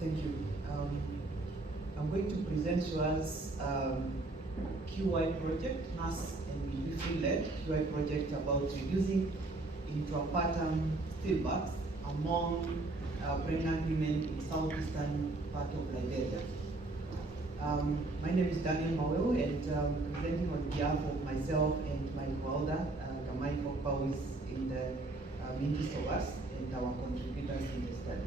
Thank you. I'm going to present to us QI project, Nurse and Midwifery-led QI project about reducing intrapartum stillbirths among pregnant women in southeastern part of Liberia. My name is Daniel Maweu, and presenting on behalf of myself and my co-author, Gamai Kokpa, who is in the midst of us, and our contributors in the study.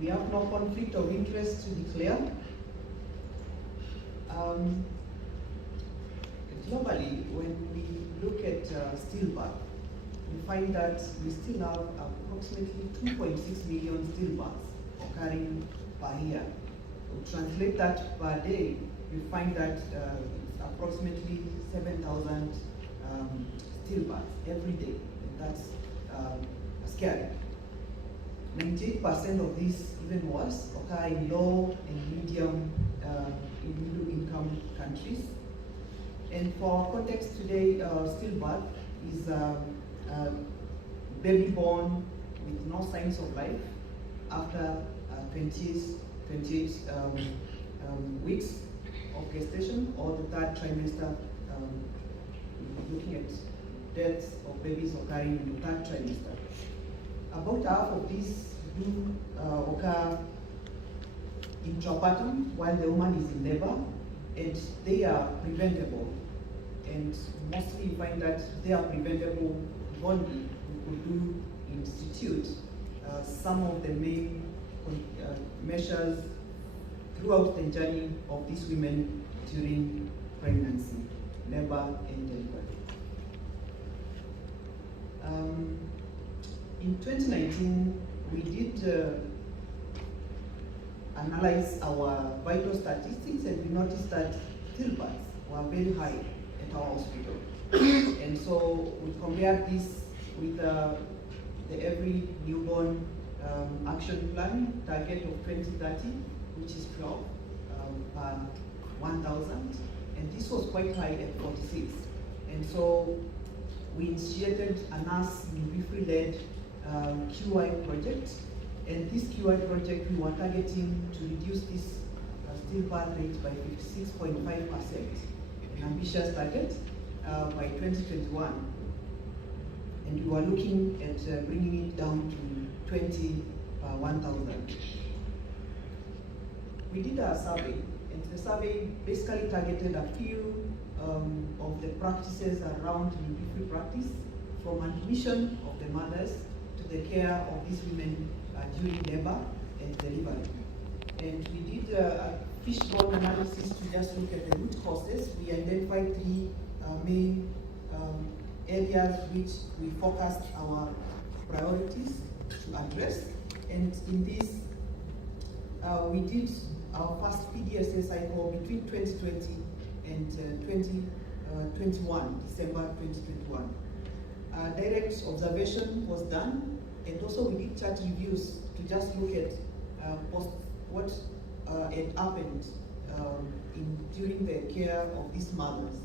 We have no conflict of interest to declare. Globally, when we look at stillbirth, we find that we still have approximately 2.6 million stillbirths occurring per year. To translate that per day, we find that it's approximately 7,000 stillbirths every day, and that's scary. 98% of these, even worse, occur in low and medium middle income countries. And for our context today, stillbirth is a baby born with no signs of life after 28 weeks of gestation, or the third trimester, looking at deaths of babies occurring in the third trimester. About half of these do occur intrapartum while the woman is in labor, and they are preventable. And mostly you find that they are preventable if only we could do institute some of the main measures throughout the journey of these women during pregnancy, labor, and delivery. In 2019, we did analyze our vital statistics, and we noticed that stillbirths were very high at our hospital. And so we compared this with the Every Newborn Action Plan target of 2030, which is 12 per 1,000, and this was quite high at 46. And so we initiated a nurse midwifery-led QI project, and this QI project we were targeting to reduce this stillbirth rate by 56.5%, an ambitious target by 2021, and we were looking at bringing it down to 20 per 1,000. We did a survey, and the survey basically targeted a few of the practices around midwifery practice, from admission of the mothers to the care of these women during labor and delivery. And we did a fishbone analysis to just look at the root causes. We identified three main areas which we focused our priorities to address. And in this, we did our first PDSA cycle between 2020 and 2021, December 2021. Direct observation was done, and also we did chart reviews to just look at what had happened during the care of these mothers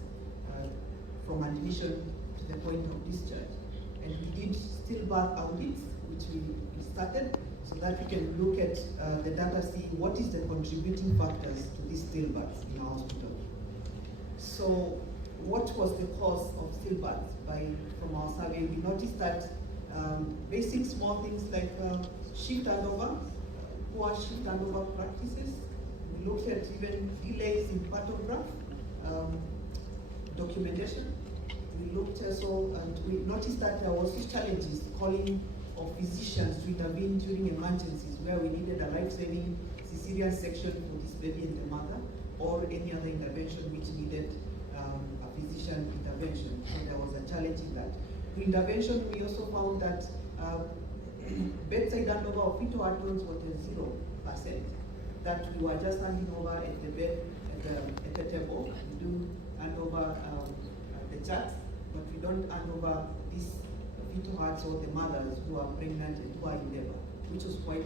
from admission to the point of discharge. And we did stillbirth audits, which we started, so that we can look at the data, see what is the contributing factors to these stillbirths in our hospital. So what was the cause of stillbirths? From our survey, we noticed that basic small things like shift handover, poor shift handover practices. We looked at even delays in pathograph, documentation. We looked also, and we noticed that there was challenges calling of physicians to intervene during emergencies where we needed a life-saving cesarean section for this baby and the mother, or any other intervention which needed a physician intervention. So there was a challenge in that. For intervention, we also found that bedside handover of fetal heartburns was at 0%. That we were just handing over at the bed, at the table. We do hand over the charts, but we don't hand over these fetal hearts or the mothers who are pregnant and who are in labor, which was quite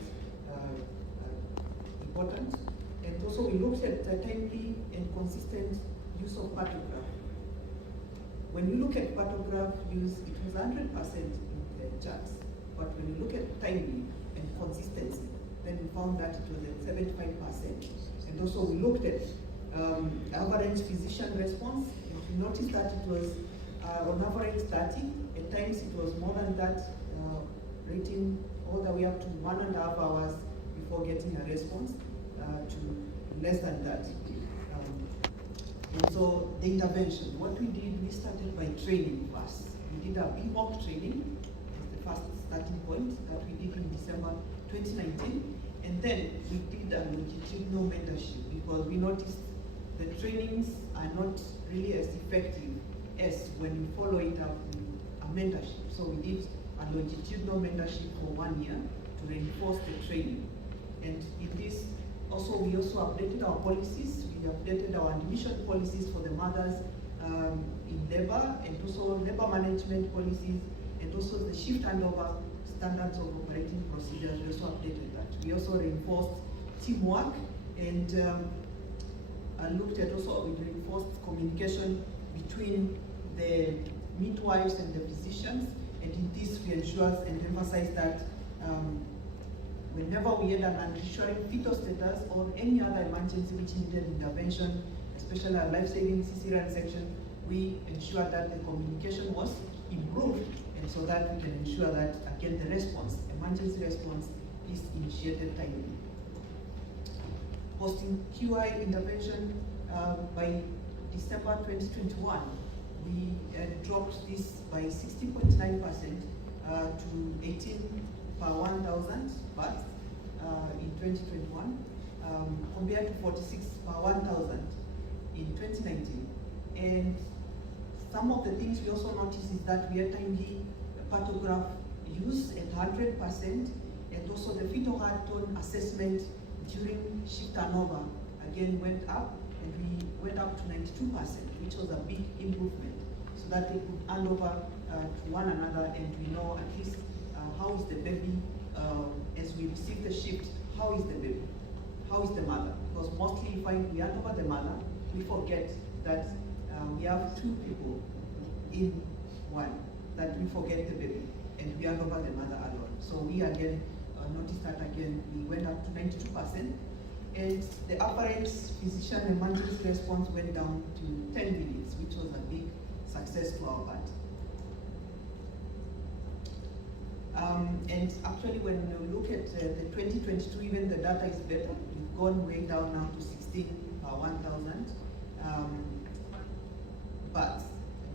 important. And also we looked at timely and consistent use of pathograph. When you look at pathograph use, it was 100% in the charts. But when you look at timely, and consistency, then we found that it was at 75%. And also we looked at average physician response, and we noticed that it was on average 30. At times it was more than that, rating all the way up to 1.5 hours before getting a response, to less than that. And so the intervention, what we did, we started by training first. We did a BMOC training, as the first starting point that we did in December 2019. And then we did a longitudinal mentorship because we noticed the trainings are not really as effective as when you follow it up with a mentorship. So we did a longitudinal mentorship for 1 year to reinforce the training. And in this, we also updated our policies. We updated our admission policies for the mothers in labor, and also labor management policies, and also the shift handover standards of operating procedures. We also updated that. We also reinforced teamwork, and looked at also, we reinforced communication between the midwives and the physicians. And in this, we ensured and emphasized that whenever we had an unusual fetal status or any other emergency which needed intervention, especially a life-saving cesarean section, we ensured that the communication was improved, and so that we can ensure that, again, the response, emergency response, is initiated timely. Post-QI intervention, by December 2021, we dropped this by 60.9% to 18 per 1,000 births in 2021, compared to 46 per 1,000 in 2019. And some of the things we also noticed is that we had timely pathograph use at 100%, and also the fetal heart tone assessment during shift turnover again went up, and we went up to 92%, which was a big improvement, so that they could hand over to one another, and we know at least how is the baby, as we receive the shift, how is the baby, how is the mother? Because mostly when we hand over the mother, we forget that we have two people in one, that we forget the baby, and we hand over the mother alone. So we again noticed that again, we went up to 92%, and the average physician emergency response went down to 10 minutes, which was a big success to our part. And actually, when you look at the 2022, even the data is better. We've gone way down now to 16 per 1,000 births,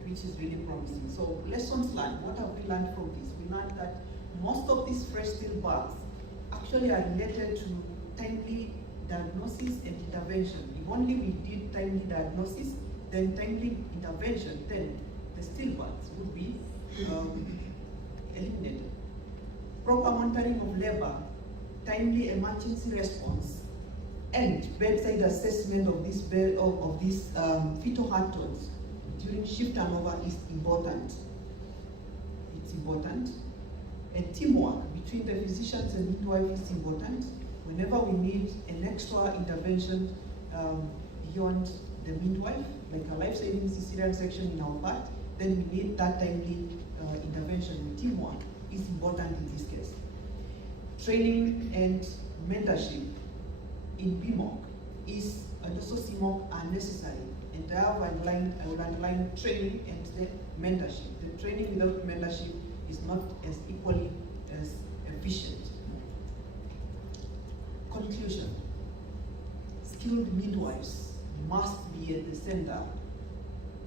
which is really promising. So lessons learned. What have we learned from this? We learned that most of these fresh stillbirths actually are related to timely diagnosis and intervention. If only we did timely diagnosis, then timely intervention, then the stillbirths would be eliminated. Proper monitoring of labor, timely emergency response, and bedside assessment of these fetal heart tones during shift turnover is important. It's important. And teamwork between the physicians and midwives is important. Whenever we need an extra intervention beyond the midwife, like a life-saving cesarean section in our part, then we need that timely intervention. Teamwork is important in this case. Training and mentorship in BMOC is, and also CMOC are necessary. And I would underline training and the mentorship. The training without mentorship is not as equally as efficient. Conclusion: skilled midwives must be at the center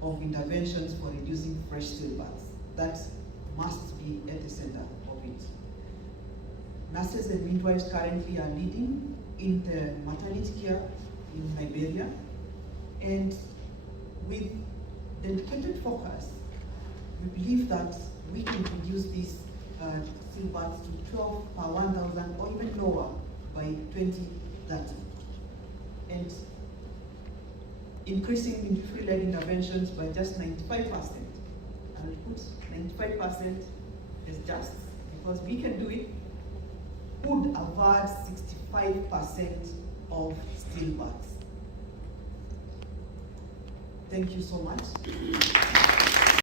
of interventions for reducing fresh stillbirths. That must be at the center of it. Nurses and midwives currently are leading in the maternity care in Liberia, and with dedicated focus, we believe that we can reduce these stillbirths to 12 per 1,000 or even lower by 2030. And increasing midwifery-led interventions by just 95%. I will put 95% as just, because we can do it, would avert 65% of stillbirths. Thank you so much.